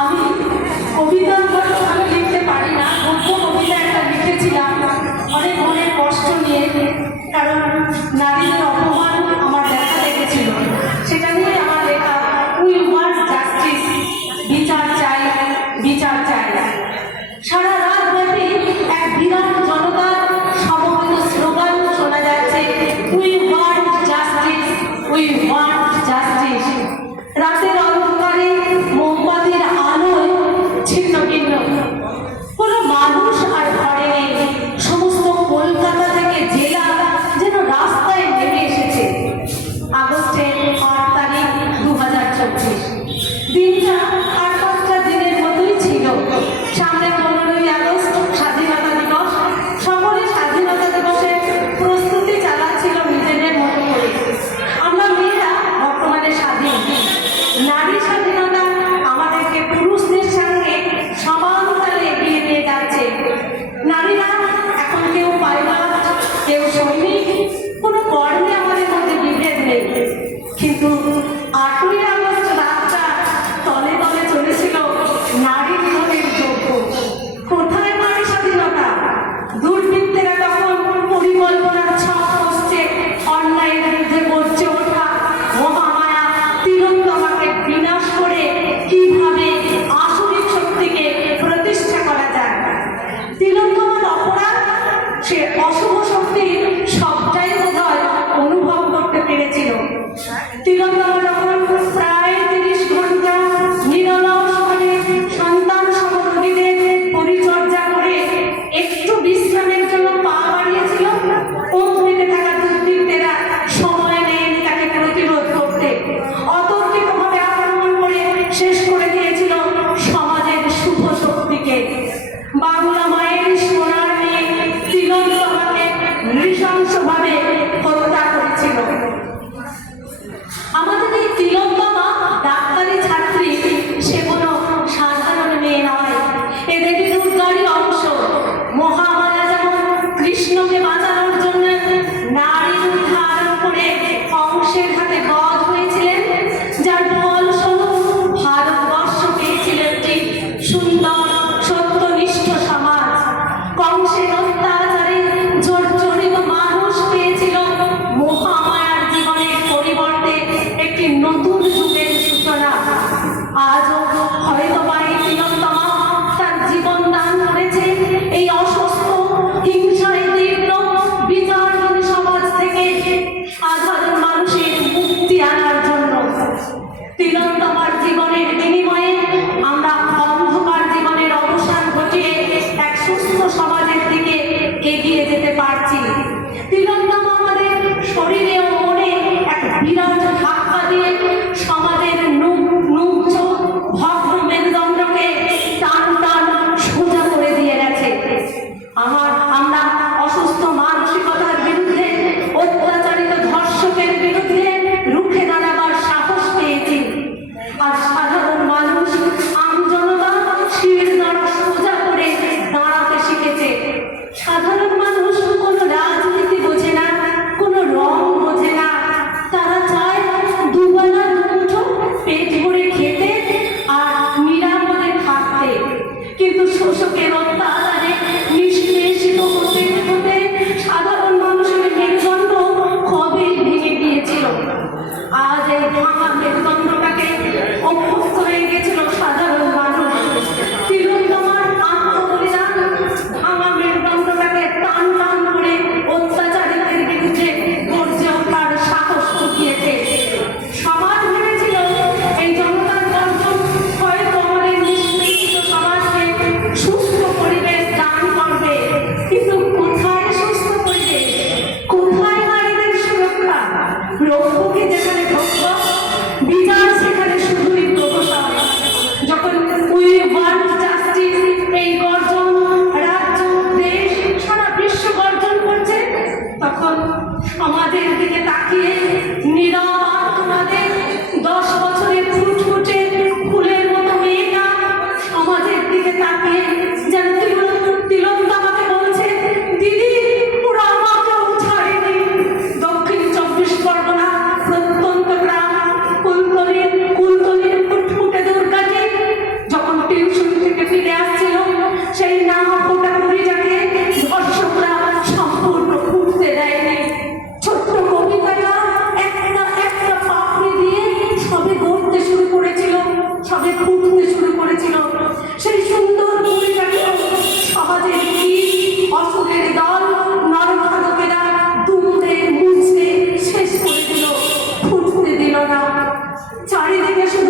আমি কবিতা ভালো লিখতে পারি না, গল্প কবিতা একটা লিখেছিলাম অনেক মনের কষ্ট নিয়ে, কারণ নারীদের অপমান আমার দেখা লেগেছিল। সেটা নিয়ে আমার লেখা উই ওয়ান্ট জাস্টিস, বিচার চাই, বিচার চাই। সারা রাত ব্যাপী এক বিরাট জনতার সমবেত স্লোগান শোনা যাচ্ছে, we want justice, we want justice. রাতের অন্ধকারে মোমবাতির আলোয় ছিন্ন ভিন্ন কোনো মানুষ আর ঘরে নেই। সমস্ত কলকাতা থেকে জেলা যেন রাস্তায় নেমে এসেছে। আগস্টের 8 তারিখ 2024। দিনটা আর 5টা দিনের মতোই ছিল। সামনে 15ই আগস্ট স্বাধীনতা দিবস। সকলে স্বাধীনতা দিবসের প্রস্তুতি চালাচ্ছিল নিজেদের মতো করে। আমরা মেয়েরা বর্তমানে স্বাধীন। নারী স্বাধীনতা আমাদেরকে পুরুষদের সঙ্গে সমান তালে এগিয়ে নিয়ে যাচ্ছে। নারীরা এখন কেউ পাইলট, কেউ সৈনিক, কোনো কর্মে আমাদের মধ্যে বিভেদ নেই। কিন্তু 8ই আগস্ট রাতটা তলে তলে চলেছিল নারী জীবনের যোগ্য। কোথায় নারী স্বাধীনতা? দুর্বৃত্তেরা তখন পরিকল্পনার ছক কষছে, অন্যায়ের বিরুদ্ধে গর্জে ওঠা মহামায়া তিলোত্তমাকে বিনাশ করে কিভাবে আসরিক শক্তিকে প্রতিষ্ঠা করা যায়। তিলোত্তমার অপরাধ, সে অশুভ শক্তির সবটাই বোধহয় অনুভব করতে পেরেছিল। তিলোত্তমা যখন প্রায় 30 ঘন্টা নিরলসভাবে সন্তান সমরোগীদের পরিচর্যা করে একটু বিশ্রামের জন্য পা বাড়িয়েছিল, অগ্নিতে থাকা দুর্বৃত্তেরা সময় নেয়নি তাকে প্রতিরোধ করতে। অতর্কিতভাবে আক্রমণ করে শেষ করে দিয়েছিল সমাজের শুভ শক্তিকে। বাংলা মায়ের সোনার মেয়ে তিলোত্তমাকে নৃশংসভাবে হত্যা করেছিল। আমাদের এই তিলোত্তমা ডাক্তারি ছাত্রী, সে কোনো সাধারণ মেয়ে নয়। এ দেবী দুর্গারই অংশ। মহামায়া যেমন কৃষ্ণকে বাঁচানোর জন্য নারী ধারণ করে কংসের হাতে বধ হয়েছিলেন, যার ফলস্বরূপ ভারতবর্ষ পেয়েছিল একটি সুন্দর সত্যনিষ্ঠ সমাজ। কংসের অত্যাচারে জর্জরিত মানুষ পেয়েছিল মহামায়ার জীবনের পরিবর্তে একটি নতুন যুগের সূচনা। আজও হয়তো এই তিলোত্তমা তার জীবন দান করেছে এই অসুস্থ হিংসায় তীব্র বিচারহীন সমাজ থেকে সাধারণ মানুষের মুক্তি আনার জন্য। তিলোত্তমার জীবনের বিনিময়ে আমরা অন্ধকার জীবনের অবসান ঘটিয়ে এক সুস্থ সমাজের দিকে এগিয়ে যেতে পারছি। তিলোত্তমা আমাদের শরীরে ও মনে এক বিরাট ধাক্কা দিয়ে সমাজের নুব্জ ভগ্ন মেরুদণ্ডকে টান টান সোজা করে দিয়ে গেছে। আমরা অসুস্থ মানসিকতার বিরুদ্ধে, অত্যাচারিত ধর্ষকের বিরুদ্ধে রুখে দাঁড়াবার সাহস পেয়েছি। আর সাধারণ মানুষ, আমজনতা শির দ্বারা সোজা করে দাঁড়াতে শিখেছে। সাধারণ মানুষ কোনো রাজনীতি বোঝে না, কোনো রং বোঝে না। তারা চায় দুবেলা দুমুঠো পেট ভরে খেতে আর নিরাপদে থাকতে। কিন্তু শোষকের অত্যাচারে নিষ্পেষিত হতে হতে সাধারণ মানুষের মেরুদণ্ড কবে ভেঙে গিয়েছিল। আজ এই ভাঙা মেরুদণ্ডটাকে অভ্যস্ত হয়ে গিয়েছিল সাধারণ মানুষ। তিলোত্তমার আত্মবলিদান ভাঙা মেরুদণ্ডটাকে টান টান করে অত্যাচারীদের বিরুদ্ধে গর্জে ওঠার সাহস জুগিয়েছে। সমাজ ভেবেছিল এই জনতার গর্জন হয়তো আমাদের নিষ্পেষিত সমাজকে সুস্থ পরিবেশ দান করবে। কিন্তু কোথায় সুস্থ পরিবেশ? কোথায় নারীদের সুরক্ষা? রক্ষকে যেখানে ভক্ত, বিচার সেখানে শুধুই প্রহসন। থেকে শুরু